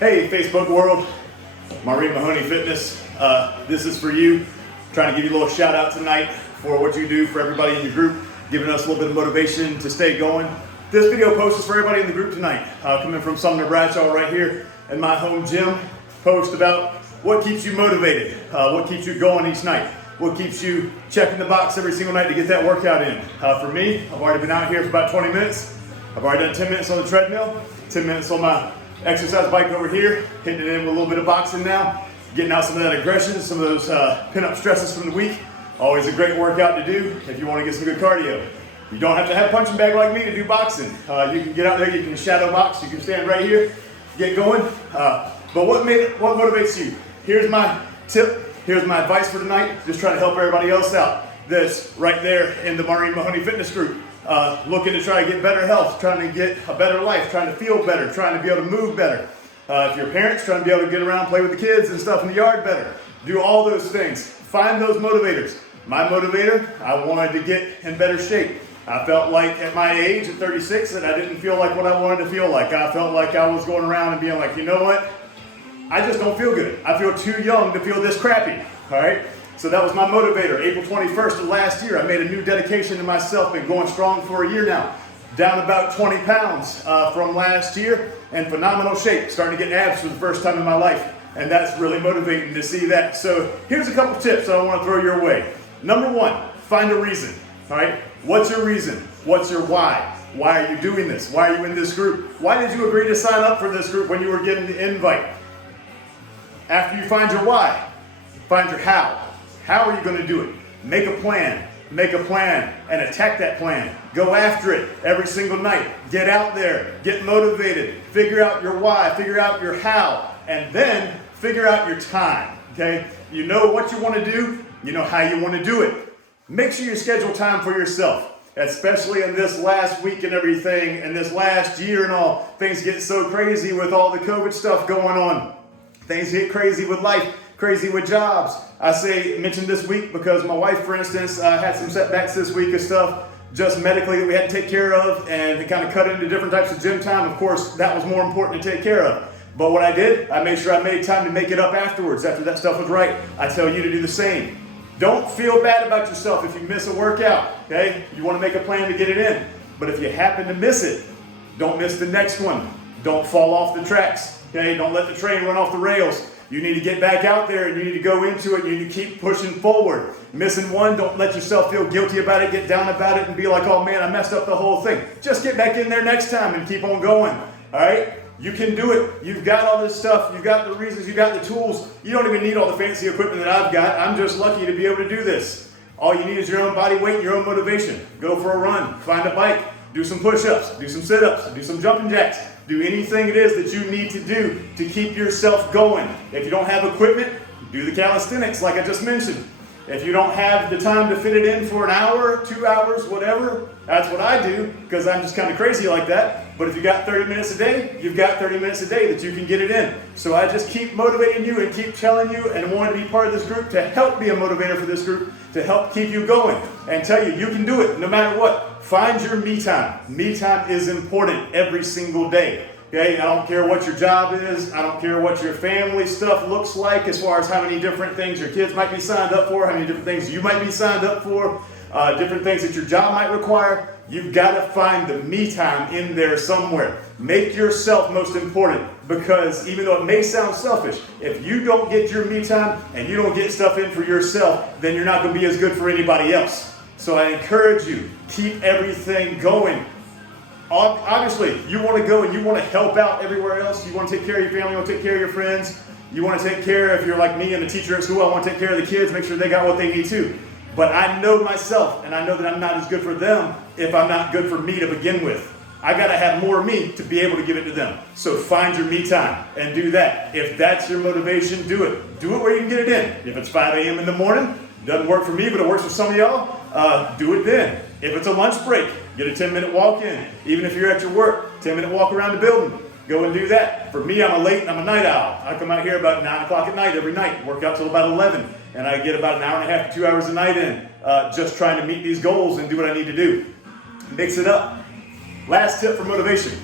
Hey, Facebook world, Maureen Mahoney Fitness. This is for you. Trying to give you a little shout out tonight for what you do for everybody in your group, giving us a little bit of motivation to stay going. This video post is for everybody in the group tonight. Coming from Sumner Bradshaw right here in my home gym. Post about what keeps you motivated, what keeps you going each night, what keeps you checking the box every single night to get that workout in. For me, I've already been out here for about 20 minutes. I've already done 10 minutes on the treadmill, 10 minutes on my exercise bike over here, hitting it in with a little bit of boxing now, getting out some of that aggression, some of those pin-up stresses from the week. Always a great workout to do if you want to get some good cardio. You don't have to have a punching bag like me to do boxing. You can get out there, you can shadow box, you can stand right here, get going. But what motivates you? Here's my tip, here's my advice for tonight. Just trying to help everybody else out. That's right there in the Maureen Mahoney Fitness group. Looking to try to get better health, trying to get a better life, trying to feel better, trying to be able to move better. If you're parents, trying to be able to get around, play with the kids and stuff in the yard better. Do all those things. Find those motivators. My motivator, I wanted to get in better shape. I felt like at my age, at 36, that I didn't feel like what I wanted to feel like. I felt like I was going around and being like, you know what? I just don't feel good. I feel too young to feel this crappy, all right? So that was my motivator. April 21st of last year, I made a new dedication to myself. Been going strong for a year now. Down about 20 pounds from last year, and phenomenal shape. Starting to get abs for the first time in my life. And that's really motivating to see that. So here's a couple tips that I want to throw your way. Number one, find a reason, all right? What's your reason? What's your why? Why are you doing this? Why are you in this group? Why did you agree to sign up for this group when you were given the invite? After you find your why, find your how. How are you going to do it? Make a plan and attack that plan. Go after it every single night. Get out there, get motivated, figure out your why, figure out your how, and then figure out your time, okay? You know what you want to do, you know how you want to do it. Make sure you schedule time for yourself, especially in this last week and everything, and this last year and all. Things get so crazy with all the COVID stuff going on. Things get crazy with life, crazy with jobs. I mentioned this week because my wife, for instance, had some setbacks this week of stuff just medically that we had to take care of, and it kind of cut into different types of gym time. Of course, that was more important to take care of. But what I did, I made sure I made time to make it up afterwards, after that stuff was right. I tell you to do the same. Don't feel bad about yourself if you miss a workout, okay? You want to make a plan to get it in. But if you happen to miss it, don't miss the next one. Don't fall off the tracks, okay? Don't let the train run off the rails. You need to get back out there and you need to go into it and you need to keep pushing forward. Missing one, don't let yourself feel guilty about it, get down about it and be like, oh man, I messed up the whole thing. Just get back in there next time and keep on going, all right? You can do it. You've got all this stuff. You've got the reasons. You've got the tools. You don't even need all the fancy equipment that I've got. I'm just lucky to be able to do this. All you need is your own body weight and your own motivation. Go for a run. Find a bike. Do some push-ups. Do some sit-ups. Do some jumping jacks. Do anything it is that you need to do to keep yourself going. If you don't have equipment, do the calisthenics like I just mentioned. If you don't have the time to fit it in for an hour, 2 hours, whatever, that's what I do because I'm just kind of crazy like that. But if you got 30 minutes a day, you've got 30 minutes a day that you can get it in. So I just keep motivating you and keep telling you and wanting to be part of this group to help be a motivator for this group, to help keep you going and tell you can do it no matter what. Find your me time. Me time is important every single day. Okay, I don't care what your job is. I don't care what your family stuff looks like as far as how many different things your kids might be signed up for, how many different things you might be signed up for, different things that your job might require. You've got to find the me time in there somewhere. Make yourself most important because even though it may sound selfish, if you don't get your me time and you don't get stuff in for yourself, then you're not going to be as good for anybody else. So I encourage you, keep everything going. Obviously, you want to go and you want to help out everywhere else. You want to take care of your family, you want to take care of your friends. You want to take care, if you're like me and a teacher at school, I want to take care of the kids, make sure they got what they need too. But I know myself, and I know that I'm not as good for them if I'm not good for me to begin with. I got to have more of me to be able to give it to them. So find your me time and do that. If that's your motivation, do it. Do it where you can get it in. If it's 5 a.m. in the morning, doesn't work for me, but it works for some of y'all, do it then. If it's a lunch break, get a 10-minute walk in. Even if you're at your work, 10-minute walk around the building. Go and do that. For me, I'm a night owl. I come out here about 9 o'clock at night every night, work out till about 11, and I get about an hour and a half to 2 hours a night in, just trying to meet these goals and do what I need to do. Mix it up. Last tip for motivation.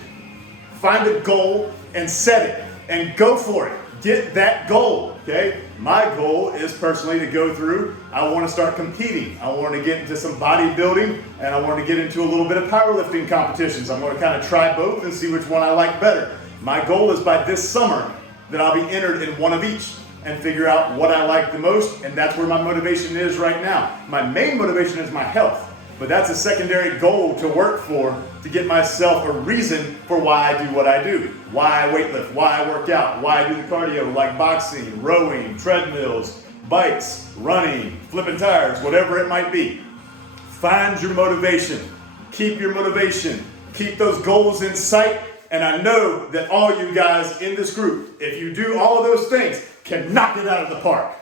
Find a goal and set it. and go for it. Get that goal, okay? My goal is personally to go through, I want to start competing. I want to get into some bodybuilding, and I want to get into a little bit of powerlifting competitions. I'm going to kind of try both and see which one I like better. My goal is by this summer that I'll be entered in one of each and figure out what I like the most, and that's where my motivation is right now. My main motivation is my health. But that's a secondary goal to work for, to get myself a reason for why I do what I do. Why I weightlift, why I work out, why I do the cardio like boxing, rowing, treadmills, bikes, running, flipping tires, whatever it might be. Find your motivation. Keep your motivation. Keep those goals in sight. And I know that all you guys in this group, if you do all of those things, can knock it out of the park.